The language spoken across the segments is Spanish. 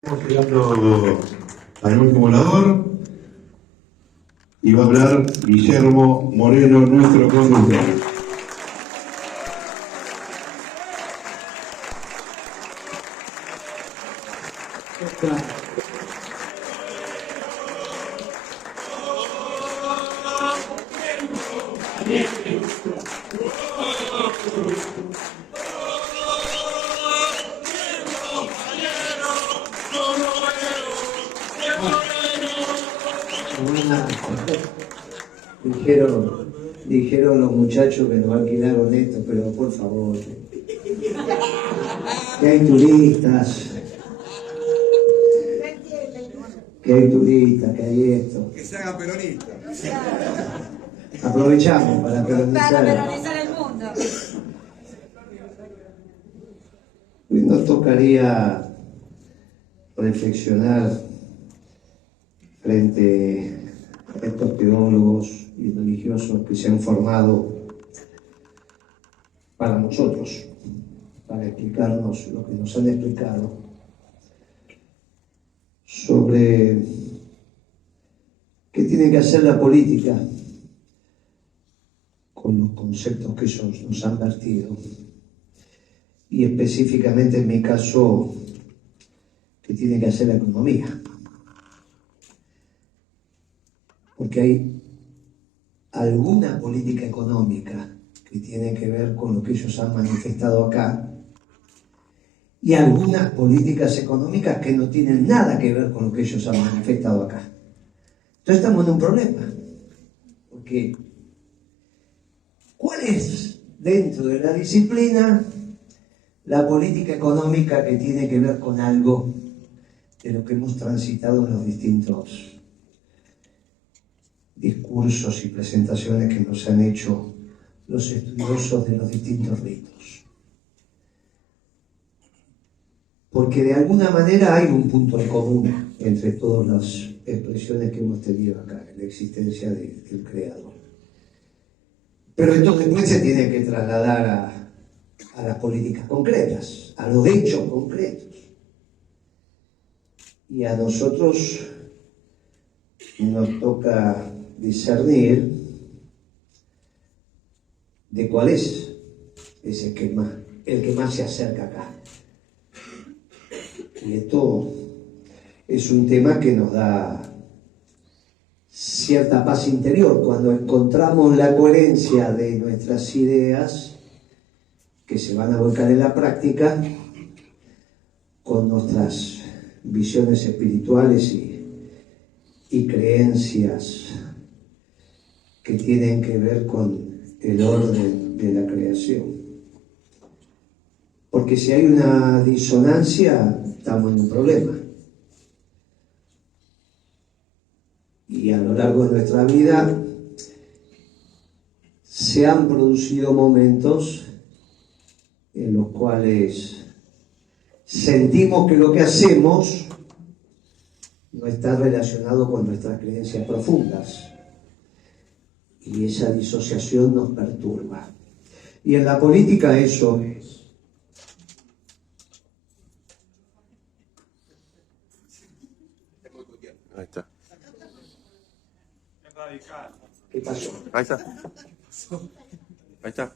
Estamos llegando al último orador y va a hablar Guillermo Moreno, nuestro conductor. Dijeron los muchachos que nos alquilaron esto, pero por favor, que hay turistas, que hay esto. Que se haga peronista. Aprovechamos para peronizar el mundo. Hoy nos tocaría reflexionar frente a estos teólogos y religiosos que se han formado para nosotros, para explicarnos lo que nos han explicado sobre qué tiene que hacer la política con los conceptos que ellos nos han vertido, y específicamente en mi caso, qué tiene que hacer la economía. Porque hay alguna política económica que tiene que ver con lo que ellos han manifestado acá, y algunas políticas económicas que no tienen nada que ver con lo que ellos han manifestado acá. Entonces estamos en un problema, porque ¿cuál es dentro de la disciplina la política económica que tiene que ver con algo de lo que hemos transitado en los distintos discursos y presentaciones que nos han hecho los estudiosos de los distintos ritos? Porque de alguna manera hay un punto en común entre todas las expresiones que hemos tenido acá, en la existencia del Creador. Pero esto después se tiene que trasladar a las políticas concretas, a los hechos concretos. Y a nosotros nos toca discernir de cuál es ese esquema, el que más se acerca acá. Y esto es un tema que nos da cierta paz interior cuando encontramos la coherencia de nuestras ideas que se van a volcar en la práctica con nuestras visiones espirituales y creencias que tienen que ver con el orden de la creación. Porque si hay una disonancia, estamos en un problema. Y a lo largo de nuestra vida se han producido momentos en los cuales sentimos que lo que hacemos no está relacionado con nuestras creencias profundas, y esa disociación nos perturba. Y en la política eso es. Ahí está. ¿Qué pasó? Ahí está. Ahí está.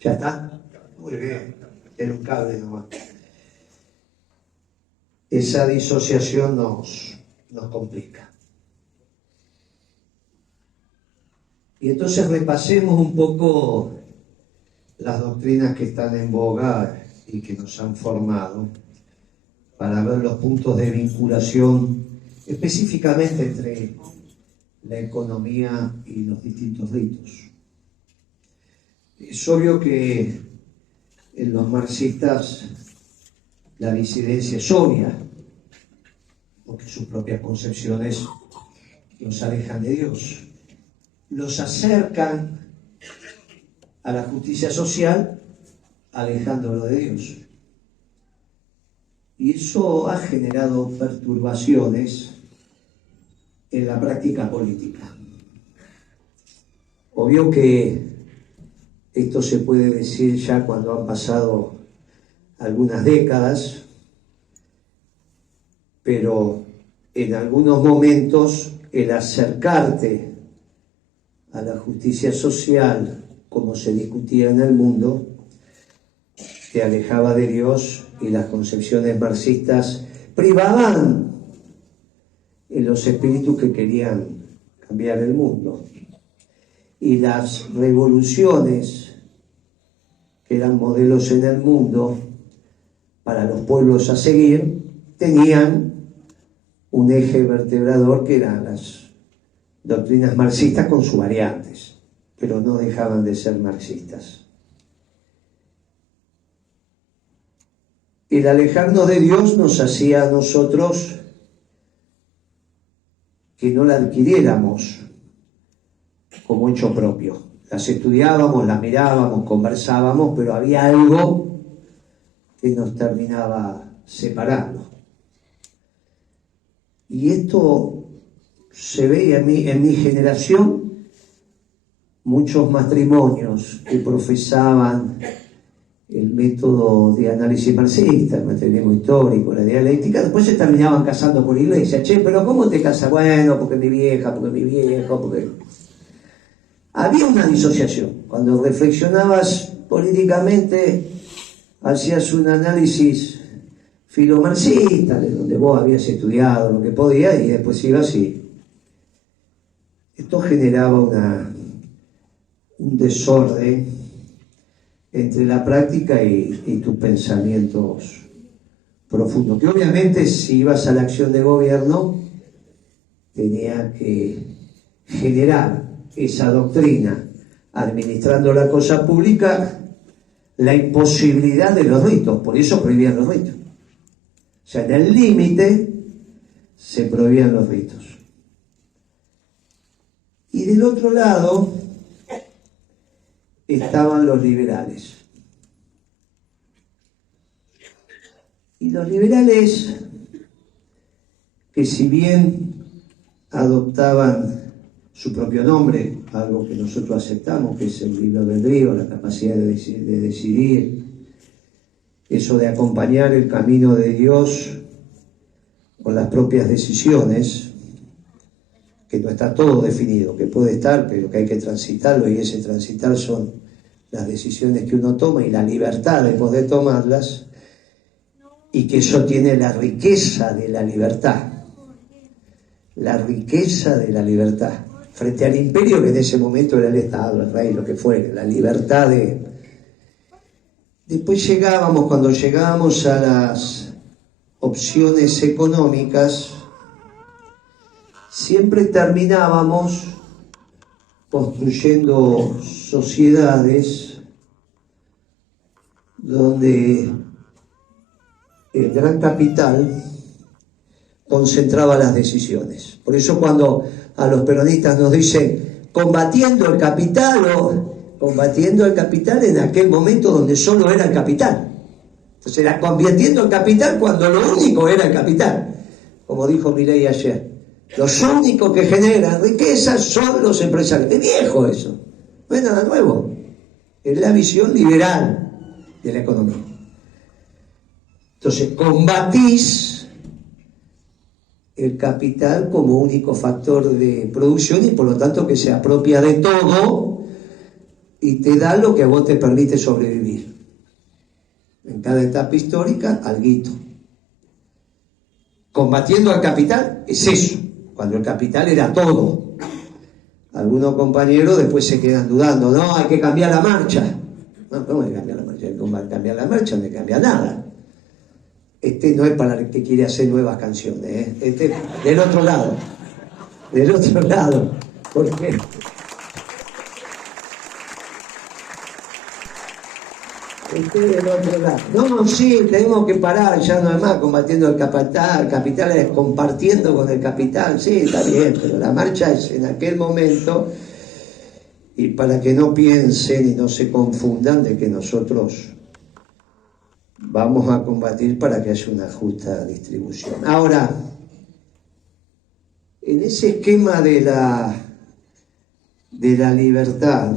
¿Ya está? Muy bien. Era un cable nomás. Esa disociación nos complica. Y entonces repasemos un poco las doctrinas que están en boga y que nos han formado para ver los puntos de vinculación específicamente entre la economía y los distintos ritos. Es obvio que en los marxistas la disidencia es obvia, porque sus propias concepciones los alejan de Dios, los acercan a la justicia social alejándolo de Dios. Y eso ha generado perturbaciones en la práctica política. Obvio que esto se puede decir ya cuando han pasado algunas décadas, pero en algunos momentos el acercarte a la justicia social, como se discutía en el mundo, te alejaba de Dios, y las concepciones marxistas privaban en los espíritus que querían cambiar el mundo. Y las revoluciones, que eran modelos en el mundo para los pueblos a seguir, tenían un eje vertebrador que eran las doctrinas marxistas con sus variantes, pero no dejaban de ser marxistas. El alejarnos de Dios nos hacía a nosotros que no la adquiriéramos como hecho propio. Las estudiábamos, las mirábamos, conversábamos, pero había algo que nos terminaba separando. Y esto se veía en mi generación, muchos matrimonios que profesaban el método de análisis marxista, el materialismo histórico, la dialéctica, después se terminaban casando por iglesia. Che, pero ¿cómo te casas? Bueno, porque mi vieja, porque mi viejo, porque... Había una disociación. Cuando reflexionabas políticamente, hacías un análisis filomarxista, de donde vos habías estudiado lo que podías, y después ibas y... Esto generaba un desorden entre la práctica y tus pensamientos profundos, que obviamente si ibas a la acción de gobierno tenía que generar esa doctrina, administrando la cosa pública, la imposibilidad de los ritos. Por eso prohibían los ritos. O sea, en el límite se prohibían los ritos. Y del otro lado estaban los liberales. Y los liberales, que si bien adoptaban su propio nombre, algo que nosotros aceptamos, que es el libre albedrío, la capacidad de decidir, eso de acompañar el camino de Dios con las propias decisiones, que no está todo definido, que puede estar, pero que hay que transitarlo, y ese transitar son las decisiones que uno toma y la libertad de poder tomarlas, y que eso tiene la riqueza de la libertad, la riqueza de la libertad, frente al imperio que en ese momento era el Estado, el rey, lo que fuera, la libertad de... Después cuando llegábamos a las opciones económicas, siempre terminábamos construyendo sociedades donde el gran capital concentraba las decisiones. Por eso cuando a los peronistas nos dicen combatiendo el capital, en aquel momento donde solo era el capital. Entonces era combatiendo el capital cuando lo único era el capital. Como dijo Milei ayer, los únicos que generan riqueza son los empresarios. Es viejo eso, no es nada nuevo. Es la visión liberal de la economía. Entonces combatís el capital como único factor de producción y por lo tanto que se apropia de todo y te da lo que a vos te permite sobrevivir. En cada etapa histórica, alguito. Combatiendo al capital es eso, cuando el capital era todo. Algunos compañeros después se quedan dudando, no, hay que cambiar la marcha. No, ¿cómo hay que cambiar la marcha? Hay que cambiar la marcha, no hay que cambiar nada. Este no es para el que quiere hacer nuevas canciones, ¿eh? Este del otro lado, porque este del otro lado. No, sí, tenemos que parar, ya no es más combatiendo el capital es compartiendo con el capital, sí, está bien, pero la marcha es en aquel momento, y para que no piensen y no se confundan de que nosotros vamos a combatir para que haya una justa distribución. Ahora, en ese esquema de la libertad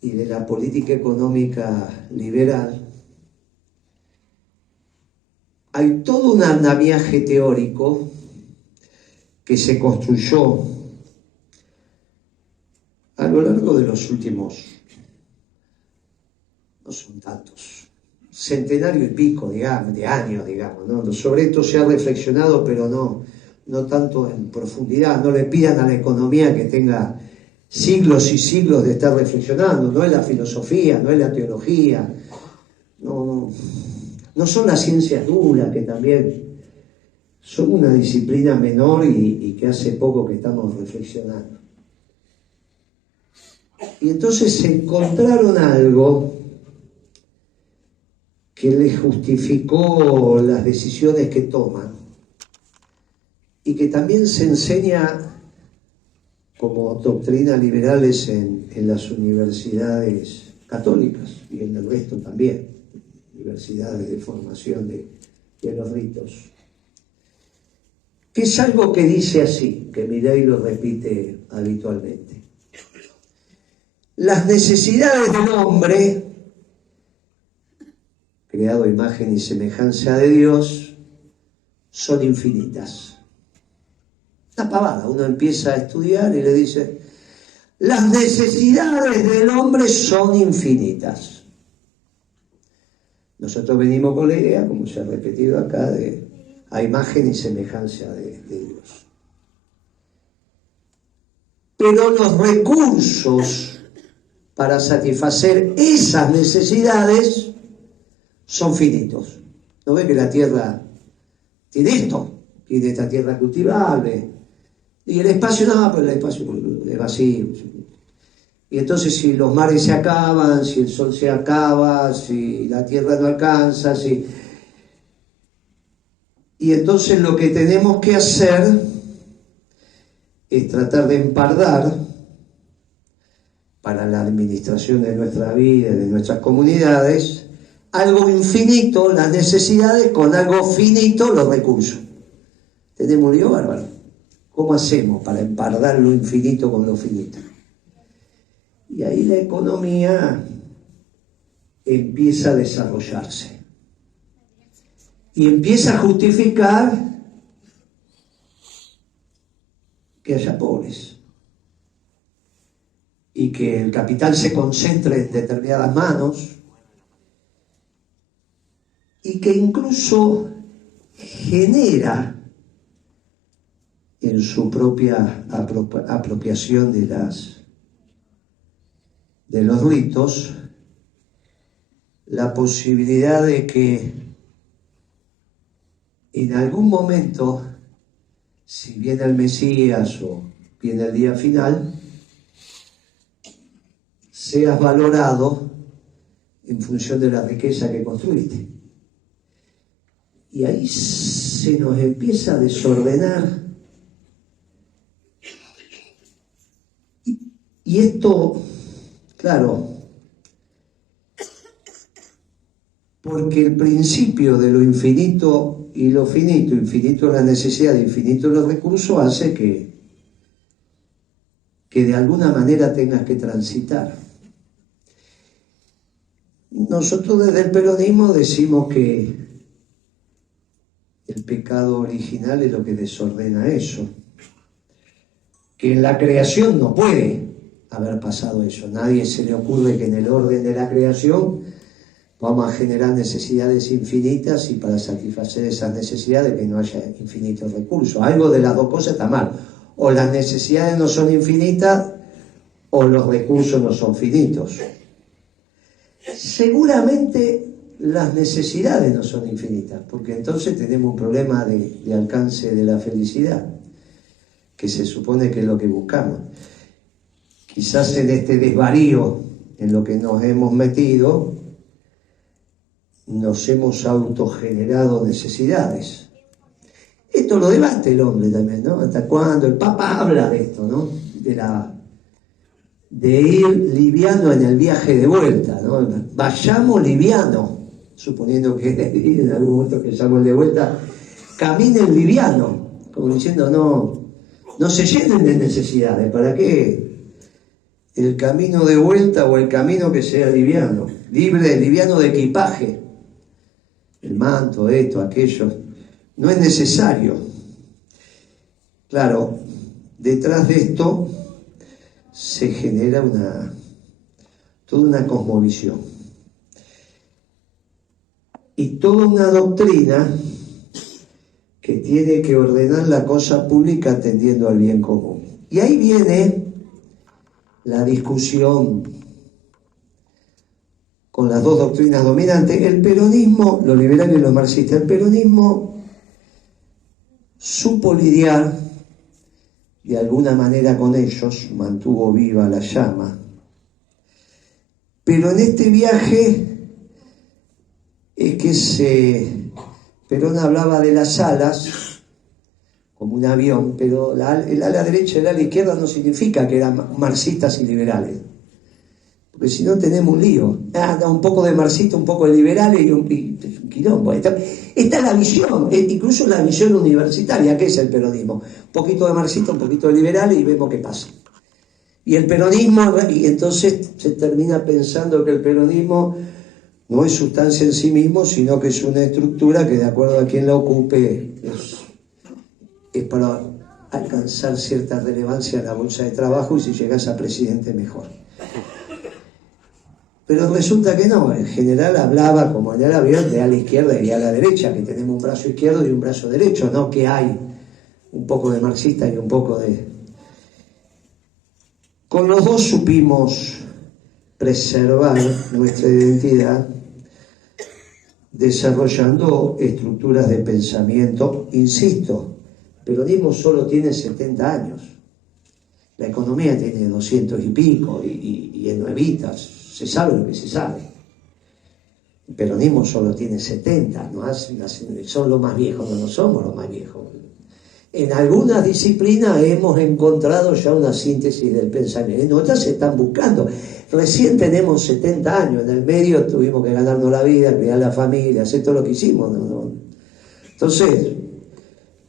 y de la política económica liberal, hay todo un andamiaje teórico que se construyó a lo largo de los últimos, no son tantos, centenario y pico, digamos, de años, digamos, ¿no? Sobre esto se ha reflexionado, pero no tanto en profundidad. No le pidan a la economía que tenga siglos y siglos de estar reflexionando. No es la filosofía, no es la teología, no son las ciencias duras, que también son una disciplina menor y que hace poco que estamos reflexionando. Y entonces se encontraron algo que les justificó las decisiones que toman y que también se enseña como doctrina liberales en las universidades católicas y en el resto también, universidades de formación de los ritos. Que es algo que dice así, que Milei lo repite habitualmente. Las necesidades del hombre, creado a imagen y semejanza de Dios, son infinitas. Una pavada, uno empieza a estudiar y le dice, las necesidades del hombre son infinitas. Nosotros venimos con la idea, como se ha repetido acá, de a imagen y semejanza de Dios. Pero los recursos para satisfacer esas necesidades son finitos. ¿No ve que la tierra tiene esto? Tiene esta tierra cultivable. Y el espacio, no, pero el espacio es vacío. Y entonces si los mares se acaban, si el sol se acaba, si la tierra no alcanza, Y entonces lo que tenemos que hacer es tratar de empardar para la administración de nuestra vida, de nuestras comunidades, algo infinito, las necesidades, con algo finito, los recursos. Tenemos un lío bárbaro. ¿Cómo hacemos para empardar lo infinito con lo finito? Y ahí la economía empieza a desarrollarse. Y empieza a justificar que haya pobres. Y que el capital se concentre en determinadas manos. Y que incluso genera en su propia apropiación de los ritos la posibilidad de que en algún momento, si viene el Mesías o viene el día final, seas valorado en función de la riqueza que construiste. Y ahí se nos empieza a desordenar. Y esto, claro, porque el principio de lo infinito y lo finito, infinito la necesidad, infinito los recursos, hace que de alguna manera tengas que transitar. Nosotros desde el peronismo decimos que el pecado original es lo que desordena eso. Que en la creación no puede haber pasado eso. Nadie se le ocurre que en el orden de la creación vamos a generar necesidades infinitas y para satisfacer esas necesidades que no haya infinitos recursos. Algo de las dos cosas está mal. O las necesidades no son infinitas o los recursos no son finitos. Seguramente las necesidades no son infinitas, porque entonces tenemos un problema de alcance de la felicidad, que se supone que es lo que buscamos. Quizás en este desvarío en lo que nos hemos metido, nos hemos autogenerado necesidades. Esto lo debate el hombre también, ¿no? ¿Hasta cuándo? El Papa habla de esto, ¿no? De ir liviano en el viaje de vuelta, ¿no? Vayamos liviano, suponiendo que en algún momento que llamo de vuelta, caminen liviano, como diciendo no se llenen de necesidades. ¿Para qué el camino de vuelta o el camino que sea liviano? Liviano de equipaje. el manto, esto, aquello. No es necesario. Claro, detrás de esto se genera toda una cosmovisión y toda una doctrina que tiene que ordenar la cosa pública atendiendo al bien común. Y ahí viene la discusión con las dos doctrinas dominantes, el peronismo, los liberales y los marxistas. El peronismo supo lidiar de alguna manera con ellos, mantuvo viva la llama, pero en este viaje es que Perón hablaba de las alas como un avión, pero el ala derecha y el ala izquierda no significa que eran marxistas y liberales, porque si no tenemos un lío. Un poco de marxista, un poco de liberales y un quilombo. Esta es la visión, incluso la visión universitaria, que es el peronismo. Un poquito de marxista, un poquito de liberales y vemos qué pasa. Y el peronismo, y entonces se termina pensando que el peronismo no es sustancia en sí mismo, sino que es una estructura que, de acuerdo a quien la ocupe, es para alcanzar cierta relevancia en la bolsa de trabajo, y si llegas a presidente mejor. Pero resulta que no, en general hablaba, como en el avión, de ala izquierda y ala derecha, que tenemos un brazo izquierdo y un brazo derecho, no que hay un poco de marxista y un poco de... Con los dos supimos preservar nuestra identidad, desarrollando estructuras de pensamiento. Insisto, el peronismo solo tiene 70 años, la economía tiene 200 y pico, y en nuevitas, se sabe lo que se sabe. El peronismo solo tiene 70, son los más viejos, no somos los más viejos. En algunas disciplinas hemos encontrado ya una síntesis del pensamiento, en otras se están buscando. Recién tenemos 70 años, en el medio tuvimos que ganarnos la vida, criar la familia, hacer todo lo que hicimos. Entonces,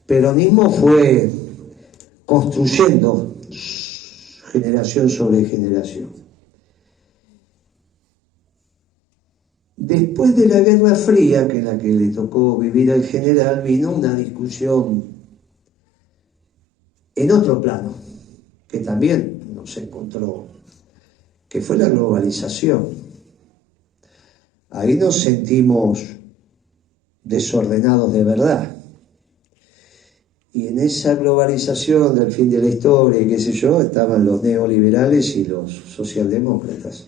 peronismo fue construyendo generación sobre generación. Después de la Guerra Fría, que es la que le tocó vivir al general, vino una discusión en otro plano, que también nos encontró, que fue la globalización. Ahí nos sentimos desordenados de verdad. Y en esa globalización del fin de la historia y qué sé yo, estaban los neoliberales y los socialdemócratas,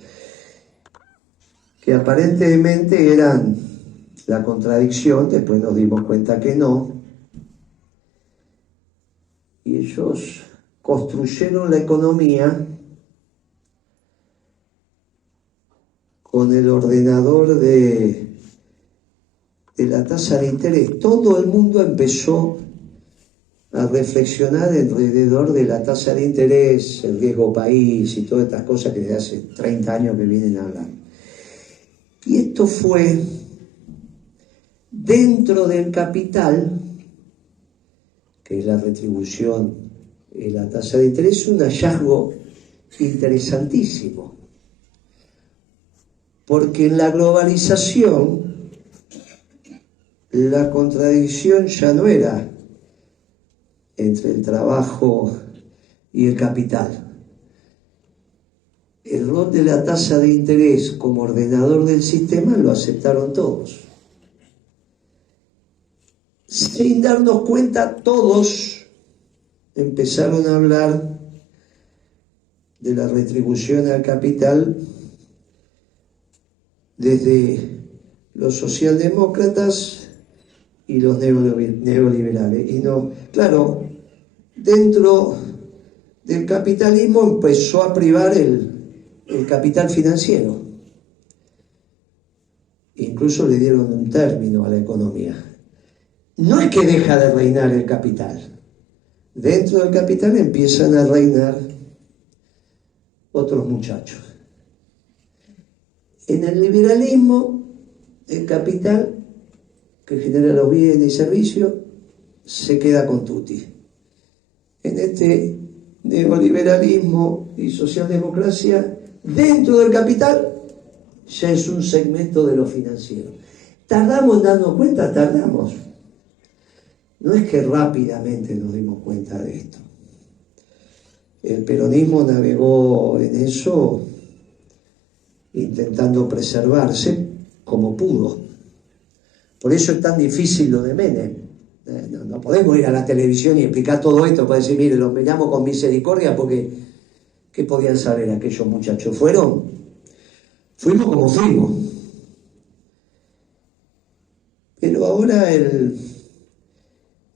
que aparentemente eran la contradicción. Después nos dimos cuenta que no. Y ellos construyeron la economía con el ordenador de la tasa de interés. Todo el mundo empezó a reflexionar alrededor de la tasa de interés, el riesgo país y todas estas cosas que desde hace 30 años que vienen hablando. Y esto fue dentro del capital, que es la retribución, la tasa de interés, un hallazgo interesantísimo. Porque en la globalización la contradicción ya no era entre el trabajo y el capital. El rol de la tasa de interés como ordenador del sistema lo aceptaron todos. Sin darnos cuenta, todos empezaron a hablar de la retribución al capital desde los socialdemócratas y los neoliberales. Y no, claro, dentro del capitalismo empezó a privar el capital financiero. Incluso le dieron un término a la economía. No es que deja de reinar el capital. Dentro del capital empiezan a reinar otros muchachos. En el liberalismo, el capital que genera los bienes y servicios se queda con tutti. En este neoliberalismo y socialdemocracia, dentro del capital ya es un segmento de lo financiero. ¿Tardamos en darnos cuenta? Tardamos. No es que rápidamente nos dimos cuenta de esto. El peronismo navegó en eso intentando preservarse como pudo. Por eso es tan difícil lo de Menem. No podemos ir a la televisión y explicar todo esto para decir, mire, los miramos con misericordia porque ¿qué podían saber aquellos muchachos? Fuimos como fuimos. Pero ahora el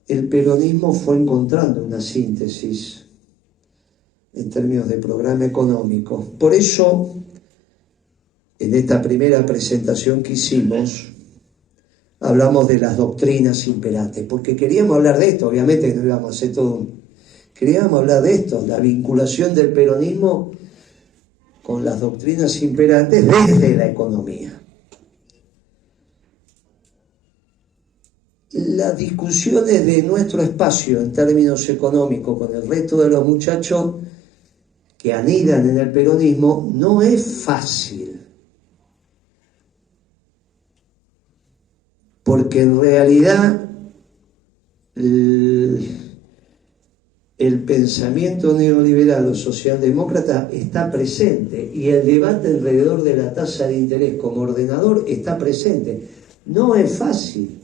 peronismo fue encontrando una síntesis en términos de programa económico. Por eso, en esta primera presentación que hicimos, hablamos de las doctrinas imperantes, porque queríamos hablar de esto, obviamente no íbamos a hacer todo. Queríamos hablar de esto, la vinculación del peronismo con las doctrinas imperantes desde la economía. Las discusiones de nuestro espacio en términos económicos con el resto de los muchachos que anidan en el peronismo no es fácil. Porque en realidad el pensamiento neoliberal o socialdemócrata está presente y el debate alrededor de la tasa de interés como ordenador está presente. No es fácil.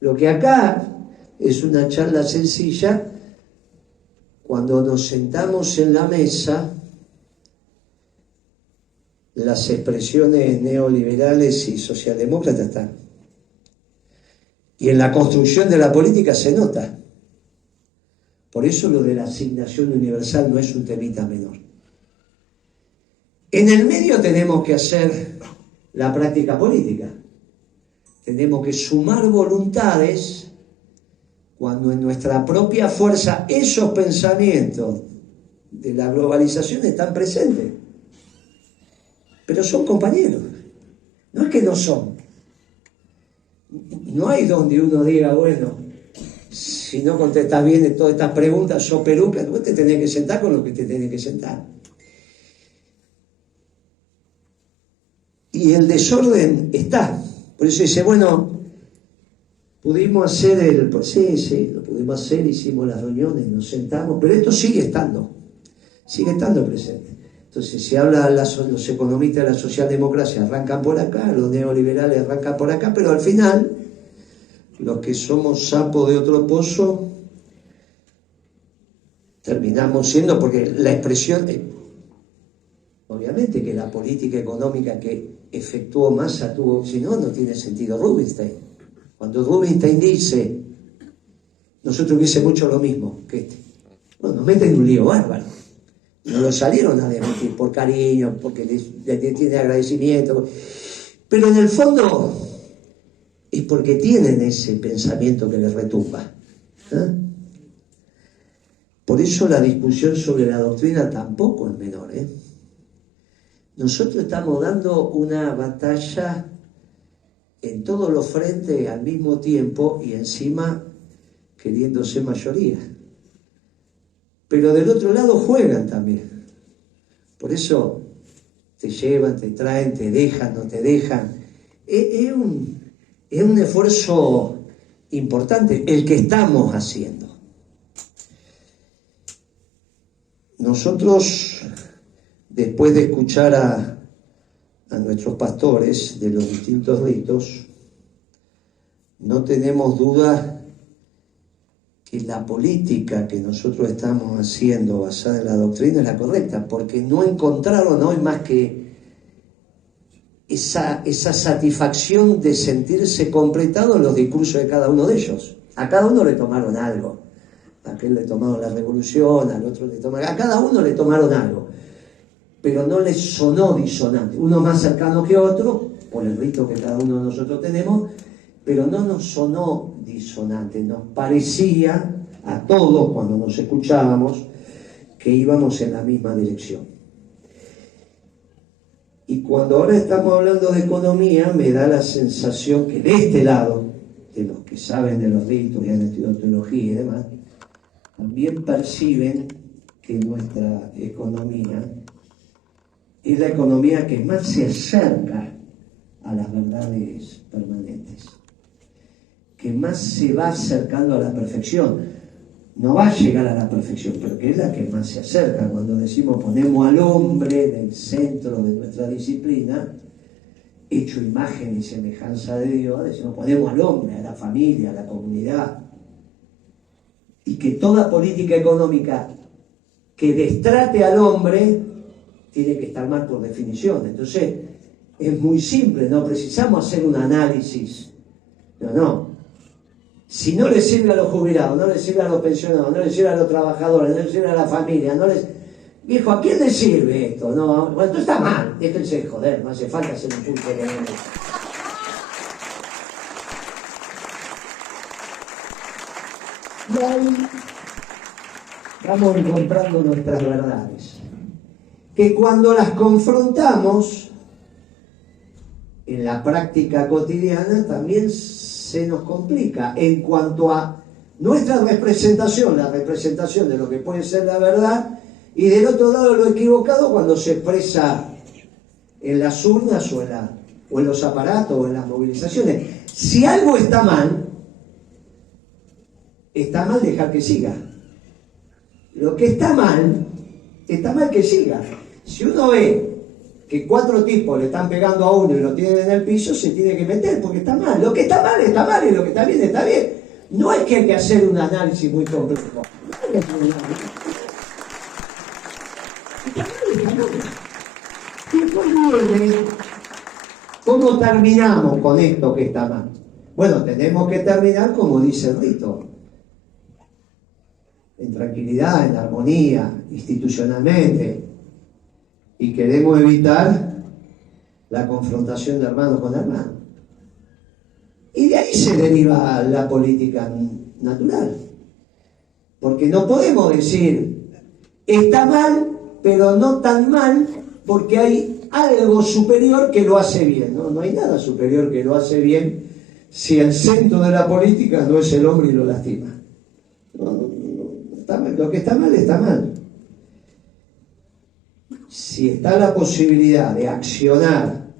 Lo que acá es una charla sencilla, cuando nos sentamos en la mesa, las expresiones neoliberales y socialdemócratas están. Y en la construcción de la política se nota. Por eso lo de la asignación universal no es un temita menor. En el medio tenemos que hacer la práctica política. Tenemos que sumar voluntades cuando en nuestra propia fuerza esos pensamientos de la globalización están presentes. Pero son compañeros. No es que no son. No hay donde uno diga, bueno, si no contestas bien de todas estas preguntas, sos peruca, vos te tenés que sentar con lo que te tenés que sentar. Y el desorden está. Por eso dice, bueno, pudimos hacer sí, lo pudimos hacer, hicimos las reuniones, nos sentamos, pero esto sigue estando presente. Entonces, si habla los economistas de la socialdemocracia arrancan por acá, los neoliberales arrancan por acá, pero al final, los que somos sapos de otro pozo, terminamos siendo, porque la expresión, obviamente que la política económica que efectuó Massa tuvo, si no, no tiene sentido Rubinstein. Cuando Rubinstein dice, nosotros hubiésemos hecho lo mismo que este, bueno, nos meten en un lío bárbaro. No lo salieron a desmentir por cariño, porque le tiene agradecimiento. Pero en el fondo es porque tienen ese pensamiento que les retumba. Por eso la discusión sobre la doctrina tampoco es menor. Nosotros estamos dando una batalla en todos los frentes al mismo tiempo y encima queriendo ser mayoría. Pero del otro lado juegan también. Por eso te llevan, te traen, te dejan, no te dejan. Es un esfuerzo importante el que estamos haciendo. Nosotros, después de escuchar a nuestros pastores de los distintos ritos, no tenemos duda que la política que nosotros estamos haciendo basada en la doctrina es la correcta, porque no encontraron hoy más que esa satisfacción de sentirse completado en los discursos de cada uno de ellos. A cada uno le tomaron algo. A aquel le tomaron la revolución, al otro le tomaron... A cada uno le tomaron algo. Pero no les sonó disonante. Uno más cercano que otro, por el rito que cada uno de nosotros tenemos, pero no nos sonó disonante. Nos parecía a todos, cuando nos escuchábamos, que íbamos en la misma dirección. Y cuando ahora estamos hablando de economía, me da la sensación que de este lado, de los que saben de los ritos y han estudiado teología y demás, también perciben que nuestra economía es la economía que más se acerca a las verdades permanentes, que más se va acercando a la perfección. No va a llegar a la perfección, pero que es la que más se acerca. Cuando decimos ponemos al hombre en el centro de nuestra disciplina, hecho imagen y semejanza de Dios, decimos ponemos al hombre, a la familia, a la comunidad. Y que toda política económica que destrate al hombre tiene que estar mal por definición. Entonces, es muy simple, no precisamos hacer un análisis. No. Si no le sirve a los jubilados, no le sirve a los pensionados, no le sirve a los trabajadores, no le sirve a la familia, Viejo, ¿a quién le sirve esto? No, bueno, esto está mal, déjense de joder, no hace falta hacer un punto de economía. Y ahí vamos encontrando nuestras verdades, que cuando las confrontamos en la práctica cotidiana también se nos complica en cuanto a nuestra representación, la representación de lo que puede ser la verdad, y del otro lado lo equivocado cuando se expresa en las urnas o en los aparatos o en las movilizaciones. Si algo está mal dejar que siga. Lo que está mal que siga. Si uno ve que 4 tipos le están pegando a uno y lo tienen en el piso, se tiene que meter porque está mal. Lo que está mal está mal y lo que está bien está bien. No es que hay que hacer un análisis muy complejo. No hay que hacer un análisis. ¿Cómo terminamos con esto que está mal? Bueno, tenemos que terminar como dice el rito, en tranquilidad, en armonía, institucionalmente, y queremos evitar la confrontación de hermano con hermano. Y de ahí se deriva la política natural, porque no podemos decir está mal, pero no tan mal, porque hay algo superior que lo hace bien. No hay nada superior que lo hace bien si el centro de la política no es el hombre y lo lastima. No, está mal. Lo que está mal está mal. Si está la posibilidad de accionar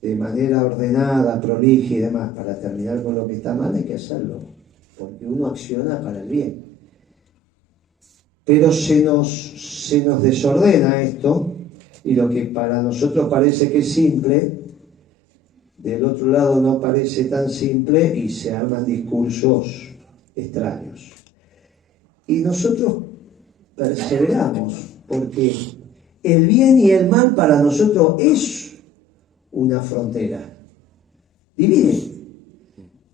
de manera ordenada, prolija y demás para terminar con lo que está mal, hay que hacerlo, porque uno acciona para el bien. Pero se nos desordena esto, y lo que para nosotros parece que es simple, del otro lado no parece tan simple y se arman discursos extraños. Y nosotros perseveramos, porque el bien y el mal para nosotros es una frontera. Divide.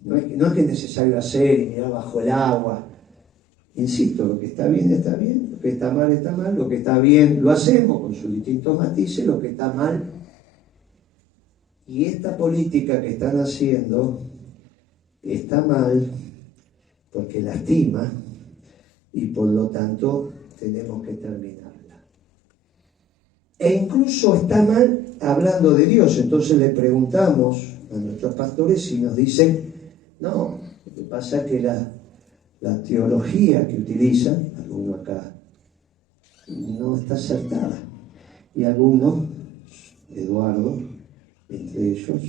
No es que es necesario hacer y mirar bajo el agua. Insisto, lo que está bien, lo que está mal, lo que está bien lo hacemos con sus distintos matices, lo que está mal. Y esta política que están haciendo está mal porque lastima y por lo tanto tenemos que terminarla. E incluso está mal hablando de Dios. Entonces le preguntamos a nuestros pastores y nos dicen, no, lo que pasa es que la teología que utilizan, algunos acá, no está acertada. Y algunos, Eduardo, entre ellos,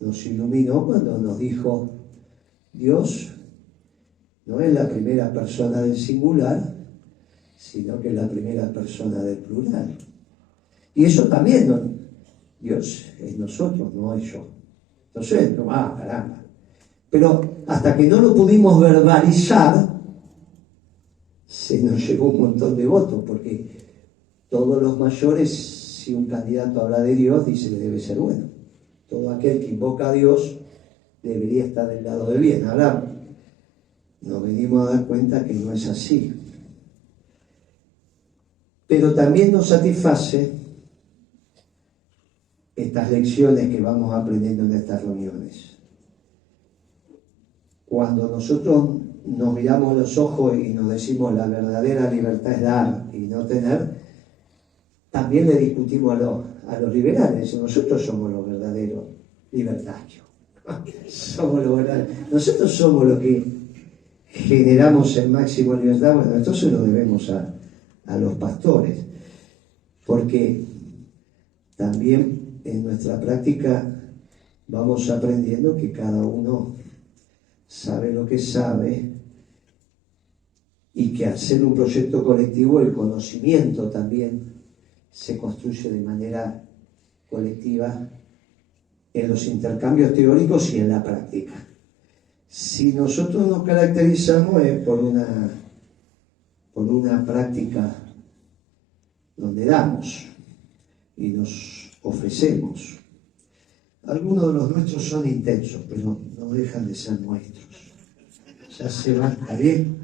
nos iluminó cuando nos dijo, Dios no es la primera persona del singular, sino que es la primera persona del plural. Y eso también, Dios es nosotros, no es yo. Entonces, caramba. Pero hasta que no lo pudimos verbalizar, se nos llevó un montón de votos, porque todos los mayores, si un candidato habla de Dios, dice que debe ser bueno. Todo aquel que invoca a Dios debería estar del lado del bien. Ahora nos venimos a dar cuenta que no es así. Pero también nos satisface estas lecciones que vamos aprendiendo en estas reuniones. Cuando nosotros nos miramos a los ojos y nos decimos la verdadera libertad es dar y no tener, también le discutimos a los liberales. Decimos, nosotros somos los verdaderos libertarios. Somos los verdaderos. Nosotros somos los que generamos el máximo libertad. Bueno, entonces lo debemos a los pastores. Porque también en nuestra práctica vamos aprendiendo que cada uno sabe lo que sabe y que al ser un proyecto colectivo el conocimiento también se construye de manera colectiva en los intercambios teóricos y en la práctica. Si nosotros nos caracterizamos es por una práctica donde damos y nos ofrecemos. Algunos de los nuestros son intensos, pero no dejan de ser nuestros. Ya se van, ¿está bien?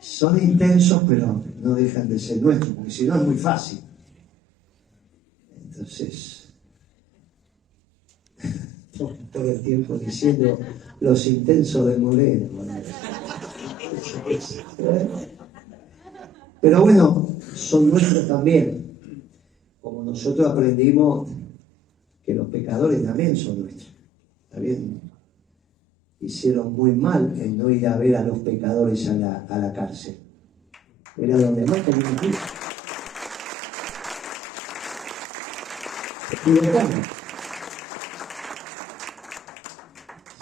Son intensos, pero no dejan de ser nuestros, porque si no es muy fácil. Entonces, todo el tiempo diciendo los intensos de Moreno. Pero bueno, son nuestros también. Como nosotros aprendimos que los pecadores también son nuestros. ¿Está bien? Hicieron muy mal en no ir a ver a los pecadores a la cárcel. Era donde más teníamos que ir.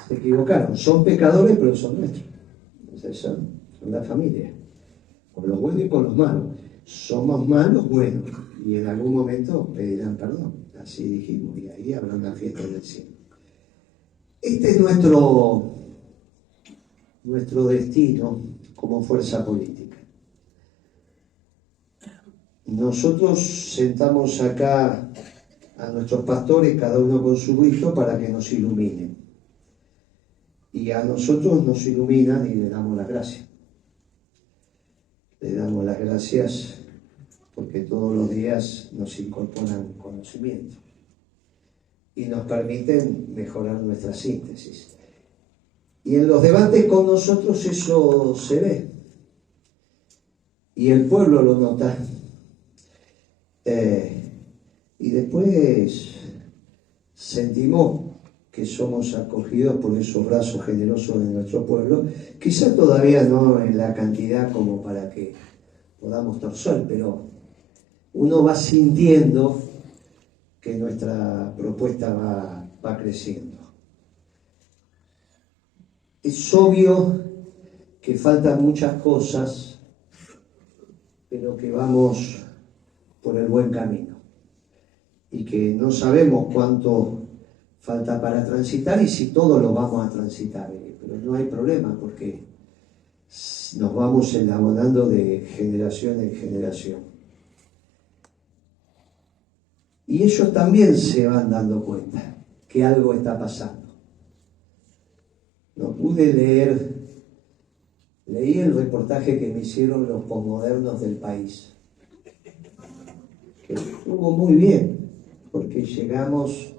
Se equivocaron. Son pecadores, pero son nuestros. O sea, son la familia. Con los buenos y con los malos. Somos malos buenos. Y en algún momento pedirán perdón. Así dijimos. Y ahí habrá una fiesta del cielo. Este es nuestro destino como fuerza política. Nosotros sentamos acá a nuestros pastores, cada uno con su Cristo, para que nos iluminen. Y a nosotros nos iluminan y le damos las gracias. Le damos las gracias porque todos los días nos incorporan conocimiento y nos permiten mejorar nuestra síntesis. Y en los debates con nosotros eso se ve. Y el pueblo lo nota. Y después sentimos que somos acogidos por esos brazos generosos de nuestro pueblo, quizá todavía no en la cantidad como para que podamos torcer, pero uno va sintiendo que nuestra propuesta va creciendo. Es obvio que faltan muchas cosas, pero que vamos por el buen camino y que no sabemos cuánto falta para transitar y si todo lo vamos a transitar, pero no hay problema porque nos vamos elaborando de generación en generación. Y ellos también se van dando cuenta que algo está pasando. No pude leí el reportaje que me hicieron los posmodernos del país, que estuvo muy bien, porque llegamos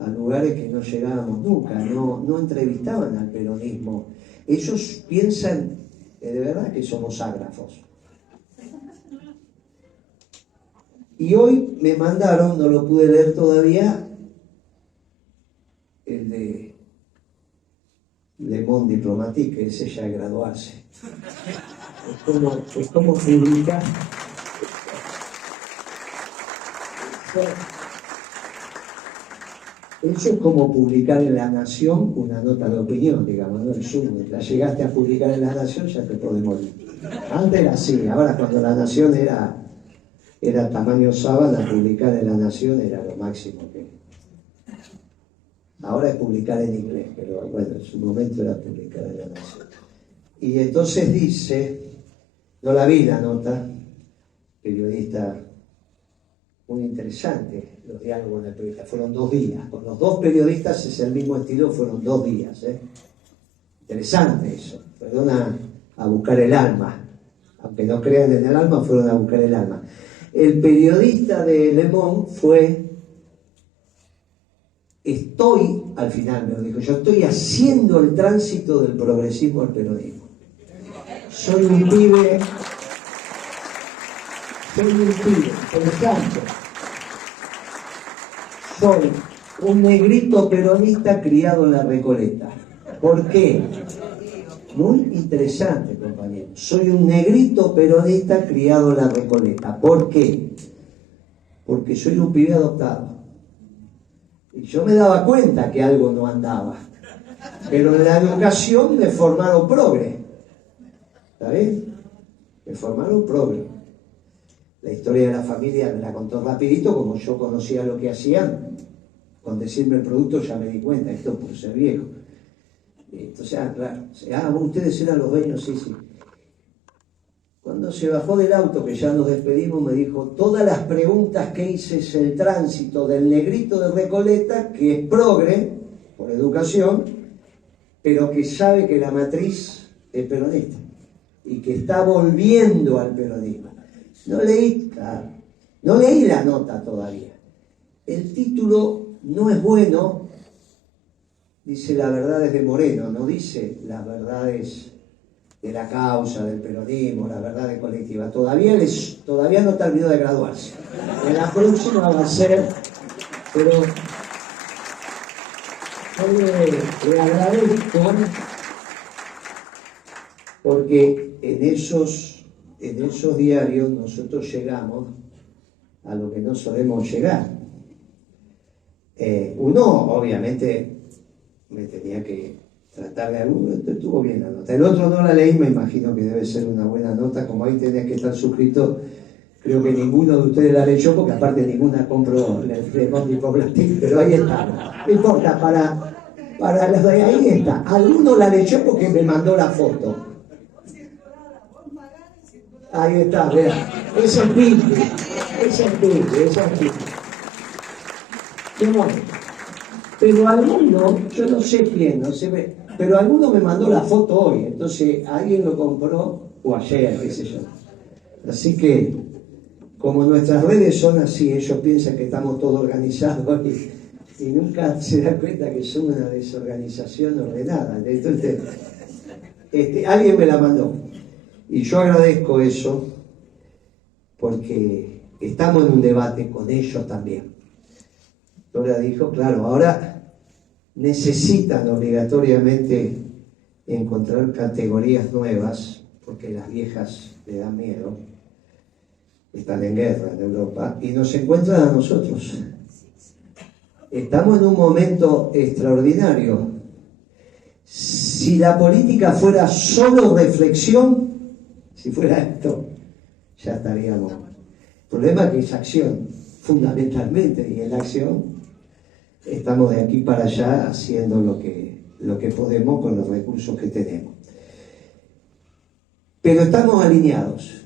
a lugares que no llegábamos nunca, no entrevistaban al peronismo. Ellos piensan de verdad que somos ágrafos. Y hoy me mandaron, no lo pude leer todavía, el de Le Monde Diplomatique, que ese ya graduarse. Es como publicar. Eso es como publicar en La Nación una nota de opinión, digamos, ¿no? El Zoom, la llegaste a publicar en La Nación, ya te podés morir. Antes era así, ahora cuando La Nación era tamaño sábana, publicar en La Nación era lo máximo que... Ahora es publicar en inglés, pero bueno, en su momento era publicar en La Nación. Y entonces dice, no la vi la nota, periodista muy interesante, los diálogos del periodista, fueron 2 días, con los 2 periodistas es el mismo estilo, fueron 2 días, interesante eso, fueron a buscar el alma, aunque no crean en el alma, fueron a buscar el alma. El periodista de Le Monde fue, al final me lo dijo, yo estoy haciendo el tránsito del progresismo al peronismo. Soy un pibe, interesante. Soy un negrito peronista criado en la Recoleta. ¿Por qué? Muy interesante, compañero. Soy un negrito peronista criado en la Recoleta. ¿Por qué? Porque soy un pibe adoptado. Y yo me daba cuenta que algo no andaba. Pero en la educación me formaron progre. ¿Está bien? Me formaron progre. La historia de la familia me la contó rapidito, como yo conocía lo que hacían. Con decirme el producto ya me di cuenta, esto por ser viejo. Entonces, claro, ustedes eran los dueños, sí. Cuando se bajó del auto, que ya nos despedimos, me dijo, todas las preguntas que hice es el tránsito del negrito de Recoleta, que es progre, por educación, pero que sabe que la matriz es peronista y que está volviendo al peronismo. No leí la nota todavía. El título no es bueno, dice las verdades de Moreno, no dice las verdades de la causa, del peronismo, las verdades colectivas. Todavía no terminó de graduarse. En la próxima va a ser, pero le agradezco porque en esos diarios nosotros llegamos a lo que no solemos llegar. Uno, obviamente, me tenía que tratar de alguno, estuvo bien la nota. El otro no la leí, me imagino que debe ser una buena nota, como ahí tenés que estar suscrito. Creo que ninguno de ustedes la leyó, porque aparte ninguna compró de Mondi Poblatín, pero ahí está. No importa, para los de ahí está. Alguno la leyó porque me mandó la foto. Ahí está, vean. Es el Pinti. Qué bueno. Pero alguno, yo no sé quién, no sé, pero alguno me mandó la foto hoy, entonces alguien lo compró, o ayer, qué sé yo. Así que, como nuestras redes son así, ellos piensan que estamos todos organizados y nunca se dan cuenta que son una desorganización ordenada. Entonces, alguien me la mandó. Y yo agradezco eso, porque estamos en un debate con ellos también. Dora dijo, claro, ahora necesitan obligatoriamente encontrar categorías nuevas, porque las viejas le dan miedo, están en guerra en Europa, y nos encuentran a nosotros. Estamos en un momento extraordinario. Si la política fuera solo reflexión, si fuera esto, ya estaríamos. El problema es que es acción, fundamentalmente, y en la acción estamos de aquí para allá haciendo lo que podemos con los recursos que tenemos. Pero estamos alineados.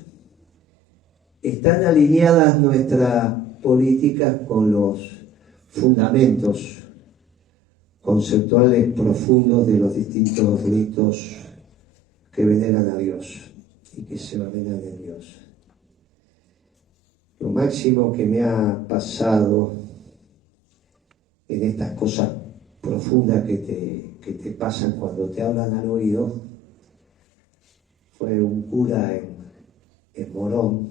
Están alineadas nuestras políticas con los fundamentos conceptuales profundos de los distintos ritos que veneran a Dios y que se veneran en Dios. Lo máximo que me ha pasado en estas cosas profundas que te pasan cuando te hablan al oído fue un cura en Morón,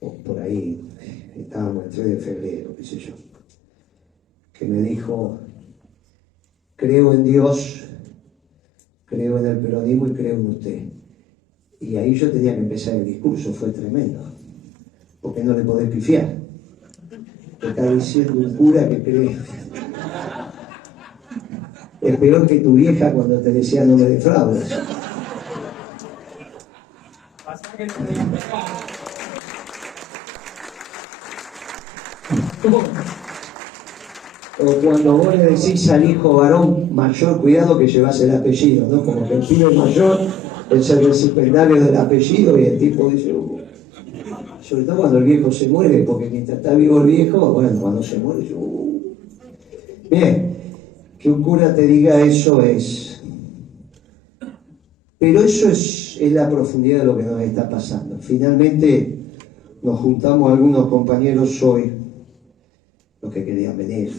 o por ahí, estábamos el 3 de febrero, qué sé yo, que me dijo, creo en Dios, creo en el peronismo y creo en usted. Y ahí yo tenía que empezar el discurso, fue tremendo, porque no le podés pifiar. Te está diciendo un cura que cree. Es peor que tu vieja cuando te decía no me defraudes. O cuando vos le decís al hijo varón mayor, cuidado que llevas el apellido, ¿no? Como que el pibe mayor es el recipendario del apellido y el tipo dice, sobre todo cuando el viejo se muere, porque mientras está vivo el viejo, bueno, cuando se muere, Bien, que un cura te diga eso es... Pero eso es la profundidad de lo que nos está pasando. Finalmente nos juntamos algunos compañeros hoy, los que querían venir,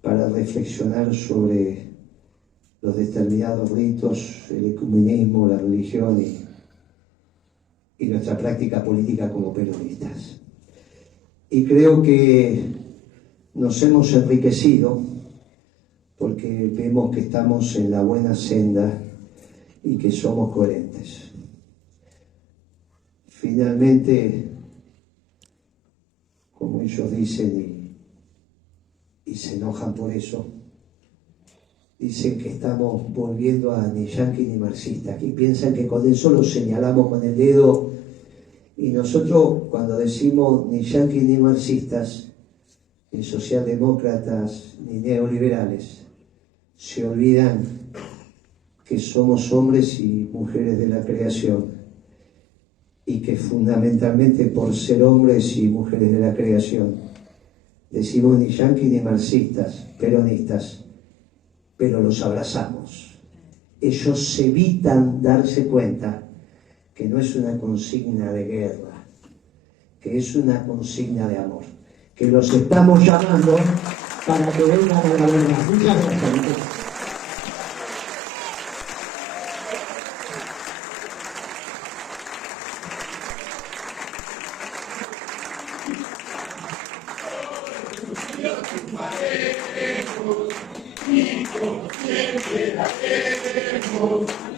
para reflexionar sobre los determinados ritos, el ecumenismo, la religión y nuestra práctica política como peronistas. Y creo que nos hemos enriquecido porque vemos que estamos en la buena senda y que somos coherentes. Finalmente, como ellos dicen, y se enojan por eso. Dicen que estamos volviendo a ni yanqui ni marxistas, y piensan que con eso lo señalamos con el dedo. Y nosotros, cuando decimos ni yanquis ni marxistas, ni socialdemócratas, ni neoliberales, se olvidan que somos hombres y mujeres de la creación, y que fundamentalmente por ser hombres y mujeres de la creación, decimos ni yanquis ni marxistas, peronistas, pero los abrazamos. Ellos evitan darse cuenta que no es una consigna de guerra, que es una consigna de amor, que los estamos llamando para que vengan a la verdad. Muchas gracias. Siempre la queremos.